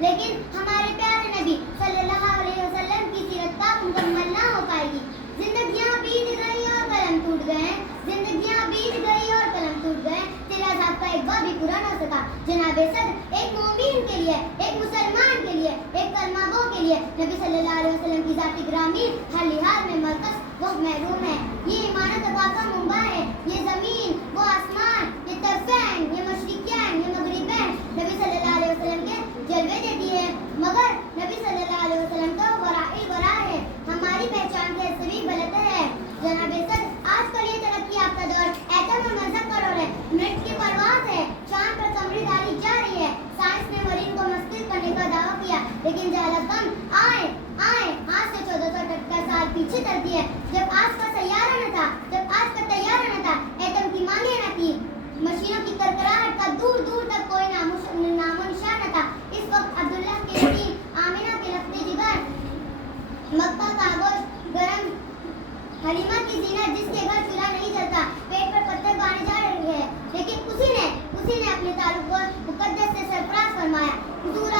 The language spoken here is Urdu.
لیکن ہمارے پیارے نبی صلی اللہ علیہ وسلم کی سیرت پاک مکمل نہ ہو پائے گی. زندگیاں بیت گئی اور قلم ٹوٹ گئے, زندگیاں بیت گئی اور قلم ٹوٹ گئے, تیرا ذائقہ ایک بار بھی پورا نہ ہو سکا. جناب صدر ایک مومن کے لیے, ایک مسلمان کے لیے, ایک کلمہ گو کے لیے نبی صلی اللہ علیہ وسلم کی ذات گرامی ہر لحاظ میں مرکز وہ محروم ہے. یہ ایمانت پاکہ منبع ہے, یہ زمین وہ آسمان, یہ طرفین, یہ مشرقین, یہ مغربین نبی صلی اللہ علیہ وسلم کے جلوے دیتی ہے. مگر نبی صلی اللہ علیہ وسلم کا ورائی ورا ہے, ہماری پہچان کے حصے بھی غلط ہے. جناب صدر آج کل یہ ترقی یافتہ دور ایٹم اور مذہب کا رول ہے, منٹ کی پرواز ہے, چاند پر کمری ڈالی جا رہی ہے. سائنس نے مرین کو مسجد کرنے کا دعویٰ کیا, لیکن جہالت کم آئے آج سے 1478 سال پیچھے چلتی ہے. جب آج کا سیارہ نہ تھا, جب آج کا طیارہ نہ تھا, ایٹم کی مانگیں نہ تھی, مشینوں کی کرکراہٹ کا دور دور تک کوئی نام و نشان نہ تھا. اس وقت عبداللہ کے یتیم, آمنہ کے لفظ جگر, مکہ کا گوشت گرم, حلیمہ کی زینت جس کے گھر چولہا نہیں جلتا, پیٹ پر پتھر بانے جا رہے ہیں, لیکن اسی نے اپنے تعلق کو مقدس سے سرفراز فرمایا. حضور